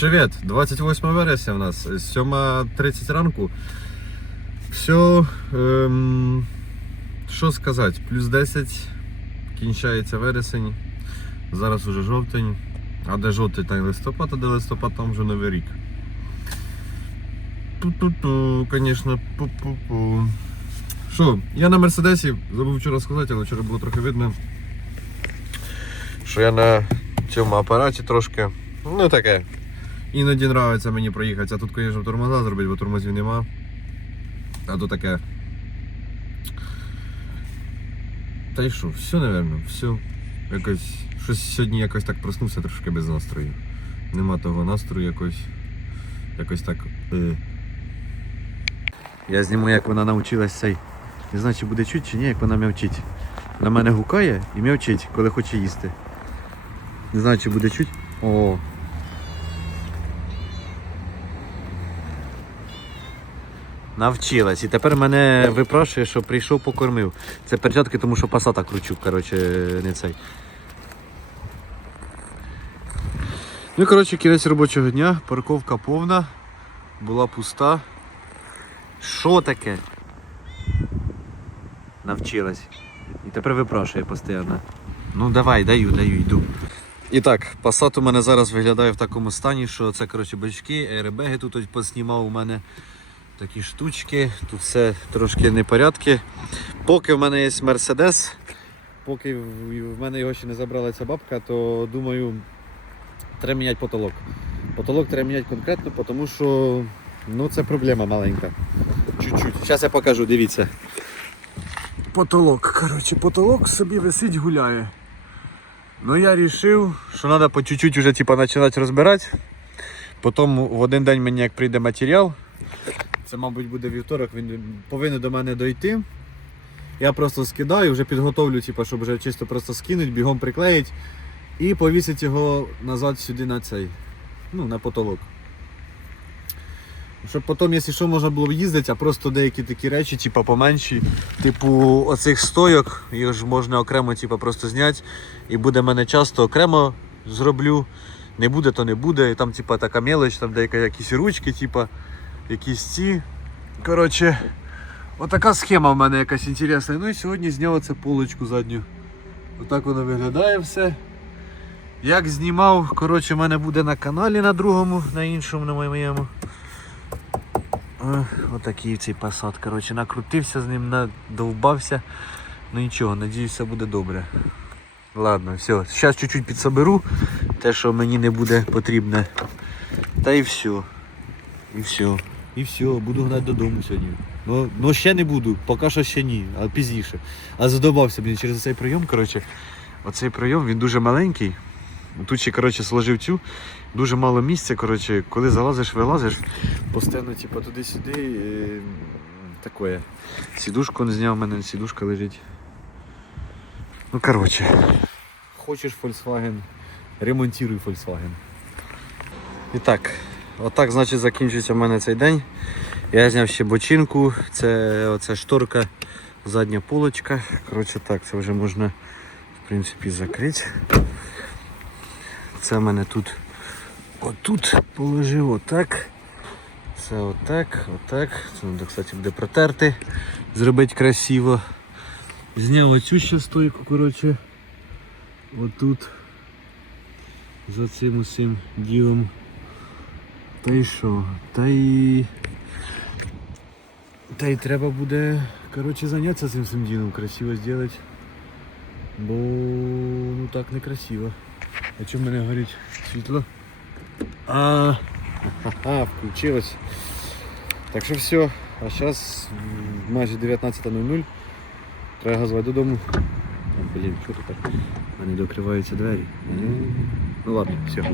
Привіт! 28 вересня у нас, 7.30 ранку. Все, ем, що сказати, плюс 10, кінчається вересень, зараз уже жовтень, а де жовтий, там листопад, а де листопад, там вже новий рік. Ту-ту-ту, звісно, пу-пу-пу. Що, я на Мерседесі, забув вчора сказати, але вчора було трохи видно, що я на цьому апараті трошки, ну таке, Іноді нравиться мені проїхатися. Тут, звісно, тормоза зробити, бо тормозів нема. А то таке. Та й що, все, напевно, все. Якось. Щось сьогодні якось так проснувся трошки без настрою. Нема того настрою якось. Якось так. Е. Я зніму, як вона навчилась цей. Не знаю, чи буде чуть, чи ні, як вона м'явчить. На мене гукає і м'явчить, коли хоче їсти. Не знаю, чи буде чуть. О, Навчилась. І тепер мене випрошує, що прийшов покормив. Це перчатки, тому що пасата кручу, коротше, не цей. Ну коротше, кінець робочого дня, парковка повна, була пуста. Що таке? Навчилась. І тепер випрошує постійно. Ну давай, даю, даю, йду. І так, пасат у мене зараз виглядає в такому стані, що це коротше бачки, аербеги тут поснімав у мене такі штучки, тут все трошки непорядки. Поки в мене є Мерседес, поки в мене його ще не забрала ця бабка, то думаю, треба міняти потолок. Потолок треба міняти конкретно, тому що ну, це проблема маленька. Чуть-чуть. Зараз я покажу, дивіться. Потолок, коротше, потолок собі висить, гуляє. Ну я вирішив, що треба по чуть-чуть вже типа, починати розбирати. Потім в один день мені як прийде матеріал, це, мабуть, буде вівторок, він повинен до мене дойти. Я просто скидаю, вже підготовлю, типу, щоб вже чисто просто скинуть, бігом приклеїть і повісить його назад сюди на цей, ну, на потолок. Щоб потім, якщо що, можна було їздити, а просто деякі такі речі, типу, поменші, типу оцих стойок, їх ж можна окремо типу, просто зняти. І буде мене часто окремо зроблю. Не буде, то не буде. І там, типу, така мелоч, там деякі якісь ручки, типу, якісь ці. Коротше, отака схема в мене якась інтересна. Ну і сьогодні зняв оце полочку задню. Отак воно виглядає все. Як знімав, коротше, в мене буде на каналі на другому, на іншому, на моєму. Е, Отакий цей пасат. Коротше, накрутився з ним, надовбався. Ну нічого, надіюсь, все буде добре. Ладно, все. Зараз чуть-чуть підсоберу те, що мені не буде потрібне. Та і все. І все. І все, буду гнати додому сьогодні. Ну, ну ще не буду, поки що ще ні, а пізніше. А задобався блін, через цей прийом. Коротше, оцей прийом він дуже маленький. Тут ще коротше, сложив цю, дуже мало місця. Коротше, коли залазиш, вилазиш, постійно типу, туди-сюди. І... Такое. Сідушку не зняв, у мене сідушка лежить. Ну коротше. Хочеш Volkswagen, ремонтируй Volkswagen. І так, отак, значить, закінчується в мене цей день. Я зняв ще бочинку, це оця шторка, задня полочка. Коротше так, це вже можна в принципі закрити. Це в мене тут отут положив отак. Це отак, отак. Це треба, кстати, буде протерти, зробити красиво. Зняв оцю ще стойку, коротше. Отут. За цим усім ділом. Та й що? Та й. Та й треба буде коротше, зайнятися цим всім ділом, красиво зробити. Бо ну так не красиво. А чому в мене горить світло? А, ха-ха, включилось. Так що все. А зараз майже 19.00. Треба газувати додому. А, блін, що тут так? А докриваються двері. Ну ладно, все.